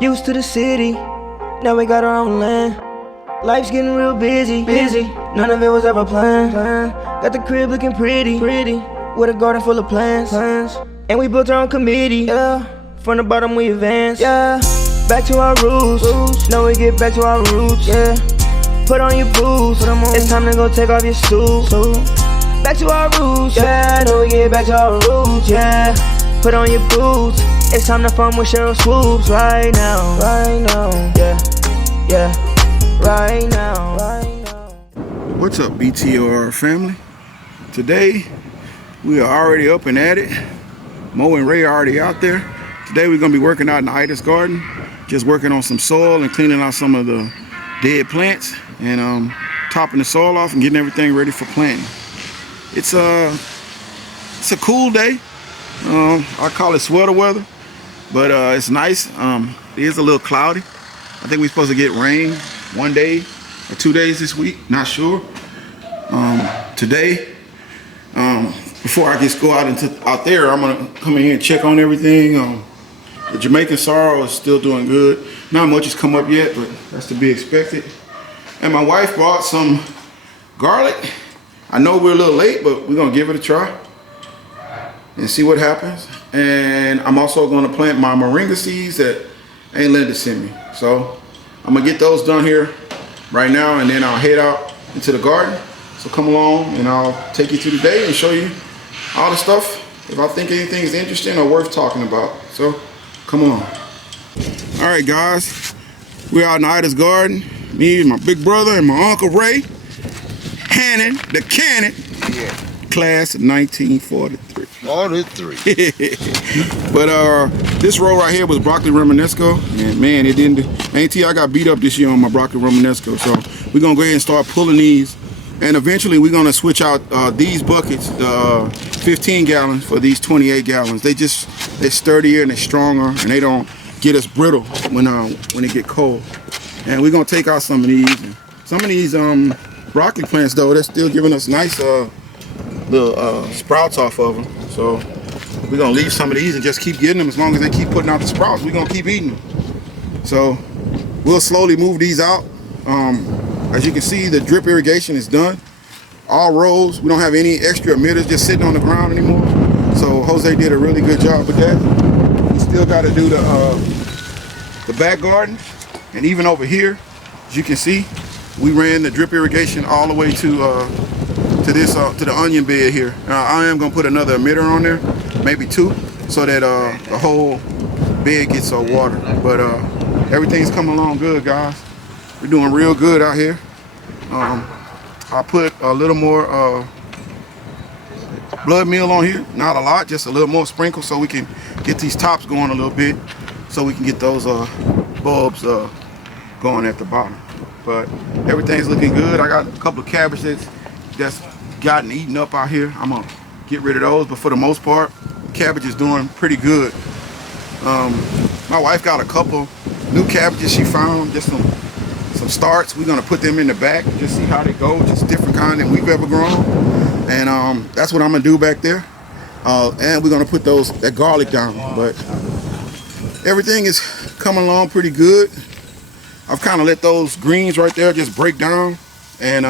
Used to the city, now we got our own land. Life's getting real busy. None of it was ever planned. Got the crib looking pretty, with a garden full of plants. And we built our own committee, yeah. From the bottom we advance, yeah. Back to our roots, now we get back to our roots, yeah. Put on your boots, it's time to go take off your suit. Back to our roots, yeah. Now we get back to our roots, yeah. Put on your boots, it's time to farm with Cheryl Swoops right now, yeah. Right now. What's up, BTR family? Today we are already up and at it. Mo and Ray are already out there. Today we're gonna be working out in the Ida's garden, just working on some soil and cleaning out some of the dead plants and topping the soil off and getting everything ready for planting. It's a cool day. I call it sweater weather, but it's nice. It is a little cloudy. I think we're supposed to get rain one day or 2 days this week, not sure. Today, before I just go out there, I'm gonna come in here and check on everything. The Jamaican sorrel is still doing good. Not much has come up yet, but that's to be expected. And my wife brought some garlic. I know we're a little late, but we're gonna give it a try and see what happens. And I'm also gonna plant my moringa seeds that Aunt Linda sent me. So I'm gonna get those done here right now, and then I'll head out into the garden. So come along and I'll take you through the day and show you all the stuff if I think anything is interesting or worth talking about. So come on. All right, guys, we're out in Ida's garden. Me and my big brother and my Uncle Ray. Hannon, the cannon. Yeah. Class of 1943. 43. But this row right here was broccoli romanesco, and man, it didn't. I got beat up this year on my broccoli romanesco, so we're gonna go ahead and start pulling these, and eventually we're gonna switch out these buckets, 15 gallons for these 28 gallons. They're sturdier and they're stronger, and they don't get us brittle when it get cold. And we're gonna take out some of these. And some of these broccoli plants though, they're still giving us nice little sprouts off of them. So we're gonna leave some of these and just keep getting them. As long as they keep putting out the sprouts, we're gonna keep eating them. So we'll slowly move these out. As you can see, the drip irrigation is done. All rows, we don't have any extra emitters just sitting on the ground anymore. So Jose did a really good job with that. We still gotta do the back garden. And even over here, as you can see, we ran the drip irrigation all the way to the onion bed here. I am gonna put another emitter on there, maybe 2, so that the whole bed gets water. But everything's coming along good, guys. We're doing real good out here. I put a little more blood meal on here, not a lot, just a little more sprinkle, so we can get these tops going a little bit, so we can get those bulbs going at the bottom. But everything's looking good. I got a couple of cabbages that's gotten eaten up out here. I'm gonna get rid of those, but for the most part, cabbage is doing pretty good. My wife got a couple new cabbages she found, just some starts. We're gonna put them in the back, just see how they go, just different kind than we've ever grown. And that's what I'm gonna do back there. And we're gonna put that garlic down. But everything is coming along pretty good. I've kind of let those greens right there just break down and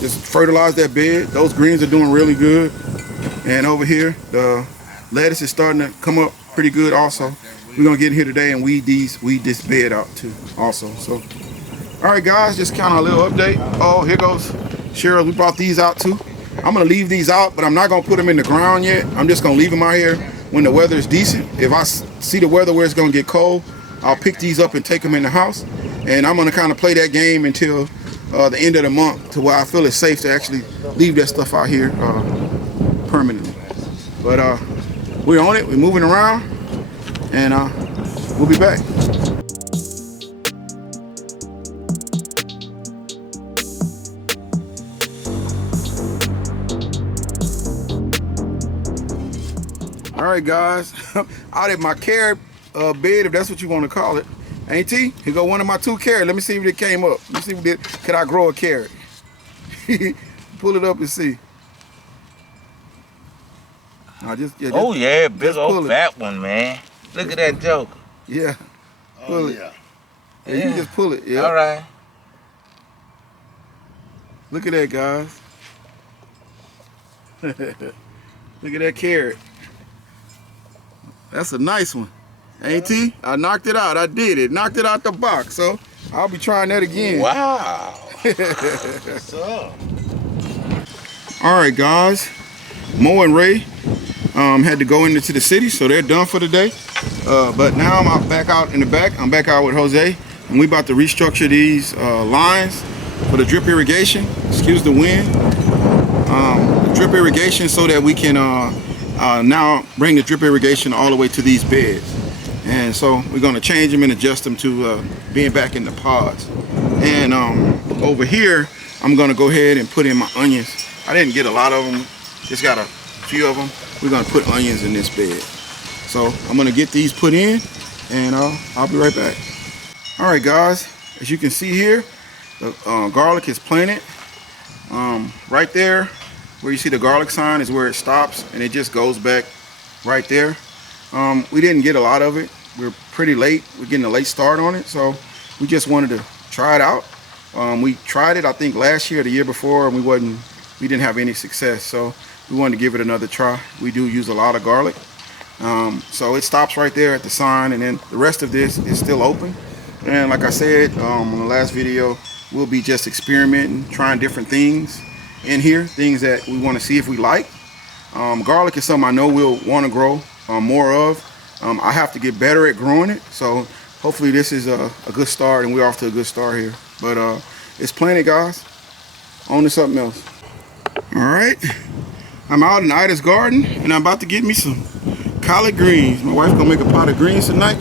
just fertilize that bed. Those greens are doing really good. And over here, the lettuce is starting to come up pretty good also. We're gonna get in here today and weed this bed out too also. So, all right guys, just kind of a little update. Oh, here goes Cheryl. We brought these out too. I'm gonna leave these out, but I'm not gonna put them in the ground yet. I'm just gonna leave them out here when the weather is decent. If I see the weather where it's gonna get cold, I'll pick these up and take them in the house. And I'm gonna kind of play that game until the end of the month, to where I feel it's safe to actually leave that stuff out here permanently. But we're on it, we're moving around, and we'll be back. All right guys, out at my carrot bed, if that's what you want to call it. Ain't he? Here go one of my 2 carrots. Let me see if it came up. Let me see if it did. Can I grow a carrot? Pull it up and see. Oh yeah, big old fat one, man. Look at that joker. Yeah. Pull it. Yeah. Yeah, you can just pull it. Yeah. All right. Look at that, guys. Look at that carrot. That's a nice one. Ain't he? I knocked it out. I did it. Knocked it out the box. So I'll be trying that again. Wow. What's up? All right, guys. Mo and Ray had to go into the city, so they're done for the day. But now I'm back out in the back. I'm back out with Jose, and we about to restructure these lines for the drip irrigation. Excuse the wind. Drip irrigation so that we can now bring the drip irrigation all the way to these beds. And so we're going to change them and adjust them to being back in the pods. And over here, I'm going to go ahead and put in my onions. I didn't get a lot of them, just got a few of them. We're going to put onions in this bed. So I'm going to get these put in, and I'll be right back. All right, guys, as you can see here, the garlic is planted. Right there where you see the garlic sign is where it stops, and it just goes back right there. We didn't get a lot of it. We're pretty late. We're getting a late start on it, so we just wanted to try it out. We tried it, I think, last year or the year before, and we didn't have any success, so we wanted to give it another try. We do use a lot of garlic. So it stops right there at the sign, and then the rest of this is still open. And like I said on the last video, we'll be just experimenting, trying different things in here, things that we want to see if we like. Garlic is something I know we'll want to grow more of. I have to get better at growing it, so hopefully this is a good start, and we're off to a good start here. But it's planted, guys. On to something else. All right, I'm out in Ida's garden, and I'm about to get me some collard greens. My wife's gonna make a pot of greens tonight,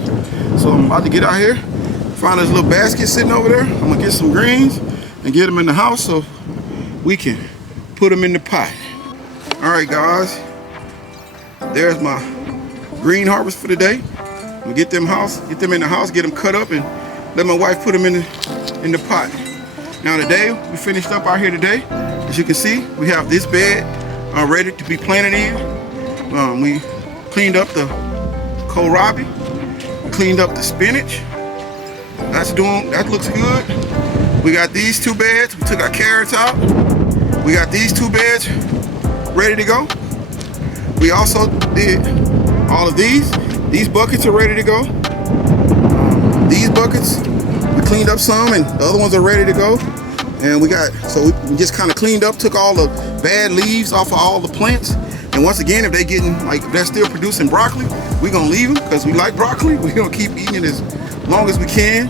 so I'm about to get out here, find this little basket sitting over there. I'm gonna get some greens and get them in the house so we can put them in the pot. All right, guys, there's my green harvest for the day. I'm gonna get them in the house, get them cut up, and let my wife put them in the pot. Now today, we finished up out here today. As you can see, we have this bed ready to be planted in. We cleaned up the kohlrabi, cleaned up the spinach. That looks good. We got these two beds. We took our carrots out. We got these two beds ready to go. We also did all of these. These buckets are ready to go. These buckets, we cleaned up some, and the other ones are ready to go. And we just kind of cleaned up, took all the bad leaves off of all the plants. And once again, if they're still producing broccoli, we're gonna leave them because we like broccoli. We're gonna keep eating it as long as we can.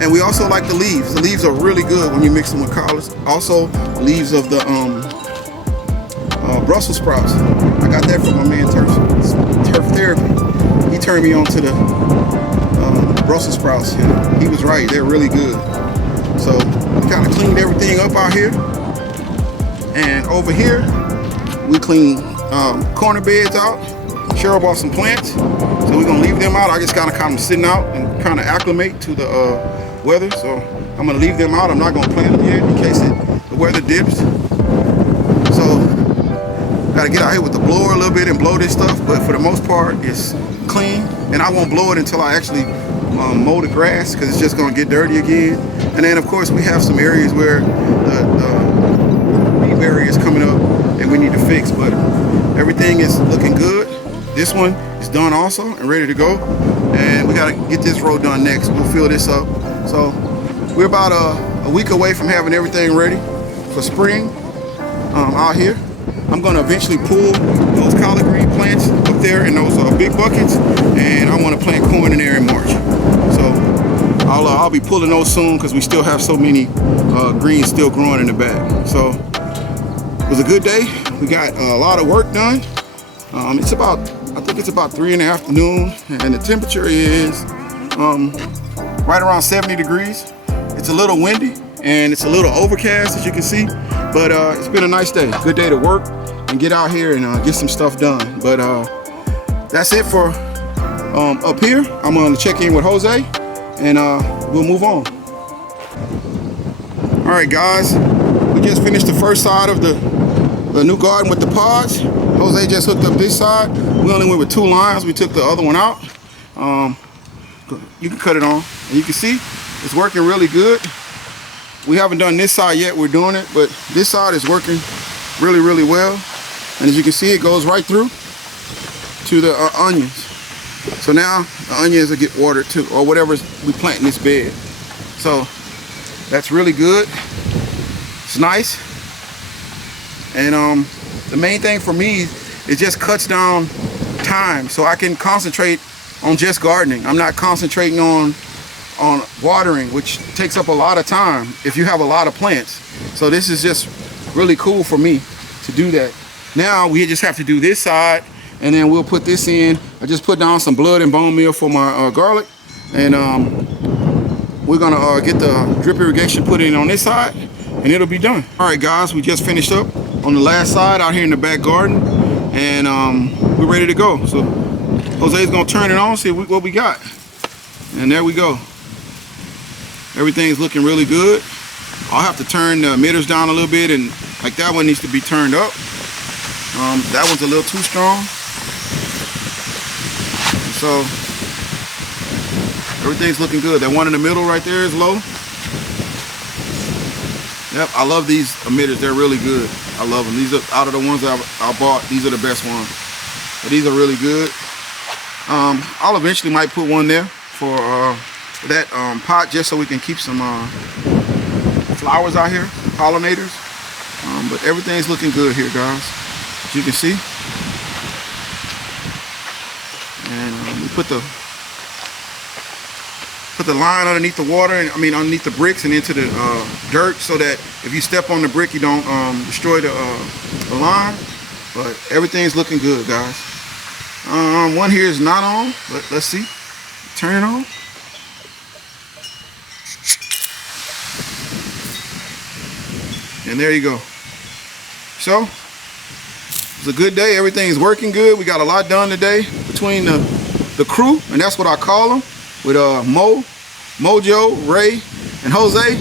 And we also like the leaves. The leaves are really good when you mix them with collards. Also, leaves of the Brussels sprouts. I got that from my man Turf Therapy. He turned me on to the Brussels sprouts. He was right, they're really good. So we kind of cleaned everything up out here. And over here, we cleaned corner beds out. Cheryl bought some plants, so we're gonna leave them out. I just gotta kind of sitting out and kind of acclimate to the weather. So I'm gonna leave them out. I'm not gonna plant them yet in case the weather dips. So gotta get out here with the blower a little bit and blow this stuff, but for the most part, it's clean. And I won't blow it until I actually mow the grass, because it's just gonna get dirty again. And then of course we have some areas where the leaf area is coming up and we need to fix, but everything is looking good. This one is done also and ready to go. And we gotta get this row done next. We'll fill this up. So we're about a week away from having everything ready for spring out here. I'm gonna eventually pull those collard green plants up there in those big buckets, and I want to plant corn in there in March. So I'll be pulling those soon because we still have so many greens still growing in the back. So it was a good day. We got a lot of work done. I think it's about 3 in the afternoon, and the temperature is right around 70 degrees. It's a little windy and it's a little overcast, as you can see, but it's been a nice day. Good day to work and get out here and get some stuff done. But that's it for up here. I'm gonna check in with Jose, and we'll move on. All right, guys, we just finished the first side of the new garden with the pods. Jose just hooked up this side. We only went with 2 lines. We took the other one out. You can cut it on, and you can see it's working really good. We haven't done this side yet, we're doing it, but this side is working really, really well. And as you can see, it goes right through to the onions. So now the onions will get watered too, or whatever we plant in this bed. So that's really good. It's nice. And the main thing for me, it just cuts down time so I can concentrate on just gardening. I'm not concentrating on watering, which takes up a lot of time if you have a lot of plants. So this is just really cool for me to do that. Now we just have to do this side, and then we'll put this in. I just put down some blood and bone meal for my garlic, and we're gonna get the drip irrigation put in on this side, and it'll be done. All right, guys, we just finished up on the last side out here in the back garden, and we're ready to go. So Jose's gonna turn it on, see what we got, and there we go. Everything's looking really good. I'll have to turn the emitters down a little bit, and like that one needs to be turned up. That one's a little too strong. So everything's looking good. That one in the middle right there is low. Yep, I love these emitters. They're really good. I love them. These are out of the ones I bought. These are the best ones. But these are really good. I'll eventually might put one there for that pot, just so we can keep some flowers out here, pollinators. But everything's looking good here, guys, as you can see. And we put the line underneath the water, and underneath the bricks and into the dirt, so that if you step on the brick, you don't destroy the line. But everything's looking good, guys. One here is not on, but let's see. Turn it on. And there you go. So it's a good day. Everything's working good. We got a lot done today between the crew, and that's what I call them, with Mojo, Ray, and Jose.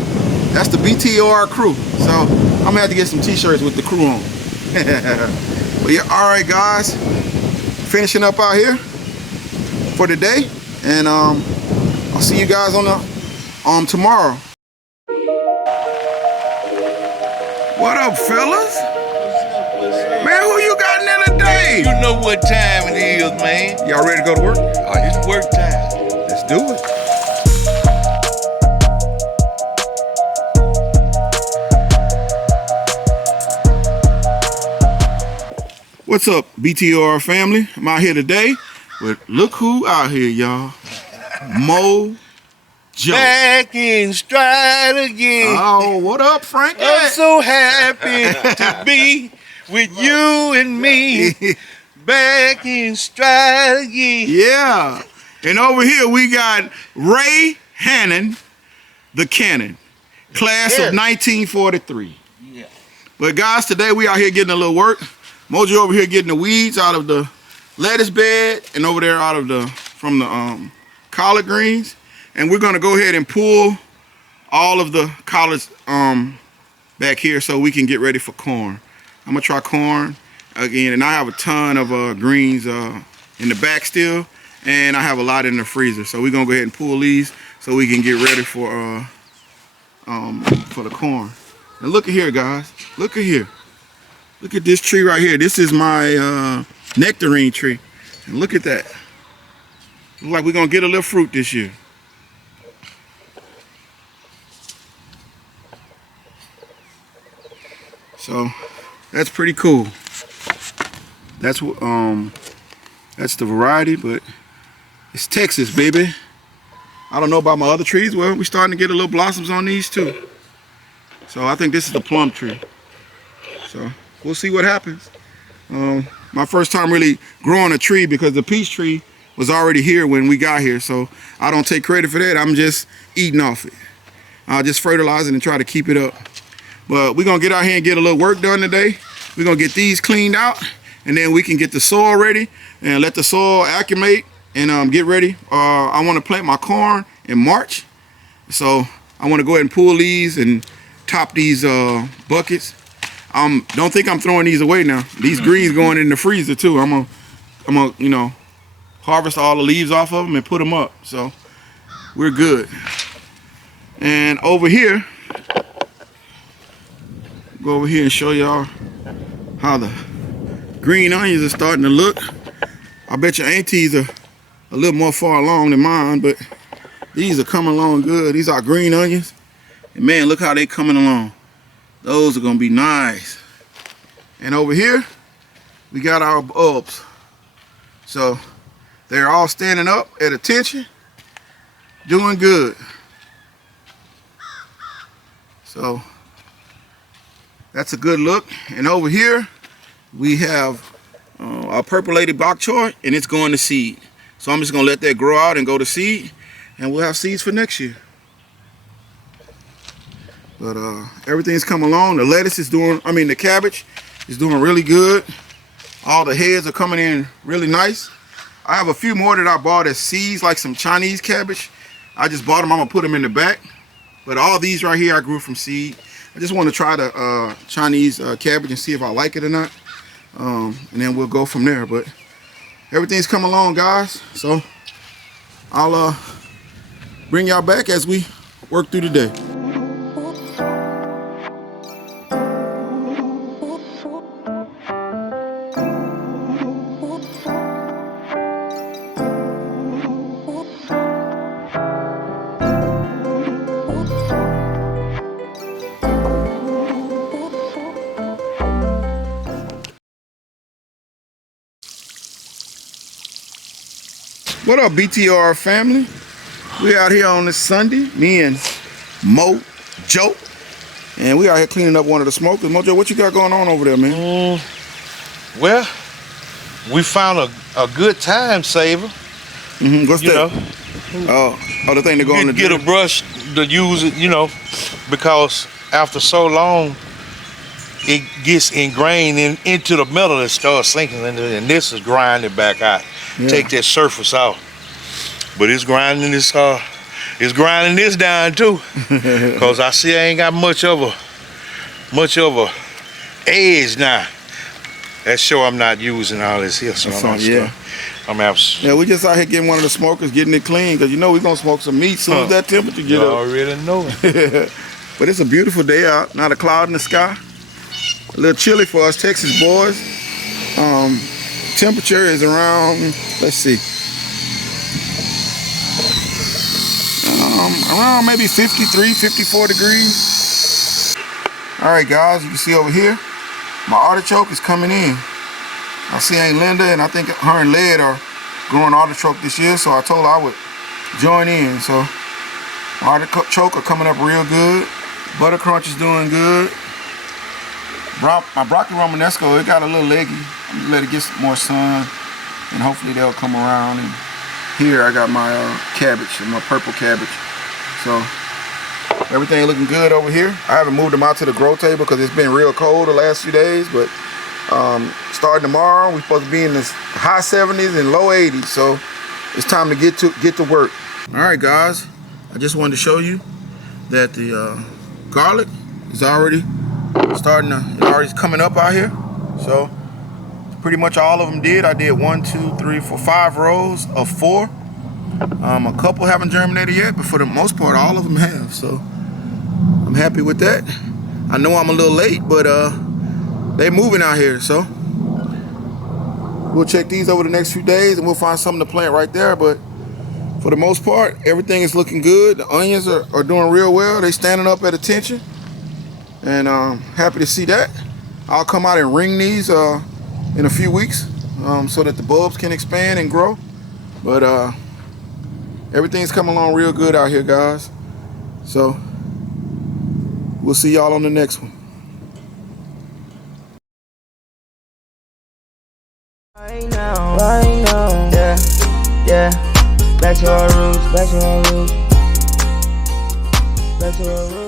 That's the BTR crew. So I'm gonna have to get some t-shirts with the crew on. But yeah, all right, guys, finishing up out here for today, and I'll see you guys on tomorrow. What up, fellas? Man, who you got in there today? You know what time it is, man. Y'all ready to go to work? Oh, it's work time. Let's do it. What's up, BTR family? I'm out here today, but look who out here, y'all. Mojo. Back in stride again. Oh, what up, Frank? I'm so happy to be with you and me. Back in stride again. Yeah. And over here we got Ray Hannon, the Cannon, class of 1943. Yeah. But guys, today we out here getting a little work. Mojo over here getting the weeds out of the lettuce bed, and over there out of from the collard greens. And we're gonna go ahead and pull all of the collards back here so we can get ready for corn. I'm gonna try corn again, and I have a ton of greens in the back still, and I have a lot in the freezer. So we're gonna go ahead and pull these so we can get ready for the corn. And look at here, guys. Look at here. Look at this tree right here. This is my nectarine tree. And look at that. Looks like we're gonna get a little fruit this year. So that's pretty cool. That's the variety, but it's Texas, baby. I don't know about my other trees. Well, we're starting to get a little blossoms on these too. So I think this is the plum tree. So we'll see what happens. My first time really growing a tree, because the peach tree was already here when we got here. So I don't take credit for that. I'm just eating off it. I'll just fertilize it and try to keep it up. But we're gonna get out here and get a little work done today. We're gonna get these cleaned out, and then we can get the soil ready and let the soil acclimate and get ready. I wanna plant my corn in March. So I wanna go ahead and pull these and top these buckets. Don't think I'm throwing these away now. These greens going in the freezer too. I'm gonna, harvest all the leaves off of them and put them up. So we're good. And over here, go over here and show y'all how the green onions are starting to look. I bet your aunties are a little more far along than mine, but these are coming along good. These are green onions. And man, look how they coming along. Those are gonna be nice. And over here, we got our bulbs. So they're all standing up at attention, doing good. So that's a good look. And over here, we have our purple-lady bok choy, and it's going to seed. So I'm just gonna let that grow out and go to seed, and we'll have seeds for next year. But everything's come along. The lettuce is doing, the cabbage is doing really good. All the heads are coming in really nice. I have a few more that I bought as seeds, like some Chinese cabbage. I just bought them, I'm gonna put them in the back. But all these right here I grew from seed. I just want to try the Chinese cabbage and see if I like it or not. And then we'll go from there. But everything's come along, guys. So I'll bring y'all back as we work through the day. What up, BTR family? We out here on this Sunday, me and Mojo, and we out here cleaning up one of the smokers. Mojo, what you got going on over there, man? Well, we found a good time saver. What's that? Oh, the thing to go on the get a brush to use it, because after so long, it gets ingrained into the metal and starts sinking into it, and this is grinding back out. Yeah. Take that surface out, but it's grinding this down too, because I see I ain't got much of a edge now. That's sure I'm not using all this here, so yeah, we just out here getting one of the smokers, getting it clean, because we're gonna smoke some meat soon as that temperature get up. You already know it. But it's a beautiful day out, not a cloud in the sky. A little chilly for us Texas boys. Temperature is around, let's see, around maybe 53, 54 degrees. All right, guys, you can see over here, my artichoke is coming in. I see Aunt Linda, and I think her and Led are growing artichoke this year, so I told her I would join in. So my artichoke are coming up real good. Butter crunch is doing good. My broccoli romanesco, it got a little leggy. I'm gonna let it get some more sun, and hopefully they'll come around. And here I got my cabbage, and my purple cabbage. So everything looking good over here. I haven't moved them out to the grow table because it's been real cold the last few days, but starting tomorrow, we're supposed to be in the high 70s and low 80s, so it's time to get to work. All right, guys, I just wanted to show you that the garlic is already already coming up out here. So pretty much all of them did. I did 1, 2, 3, 4, 5 rows of 4. A couple haven't germinated yet, but for the most part, all of them have. So I'm happy with that. I know I'm a little late, but they moving out here. So we'll check these over the next few days, and we'll find something to plant right there. But for the most part, everything is looking good. The onions are doing real well. They standing up at attention. And happy to see that. I'll come out and ring these in a few weeks so that the bulbs can expand and grow. But everything's coming along real good out here, guys. So we'll see y'all on the next one. Right now, yeah. Back to our roots, back to our roots, back to our roots.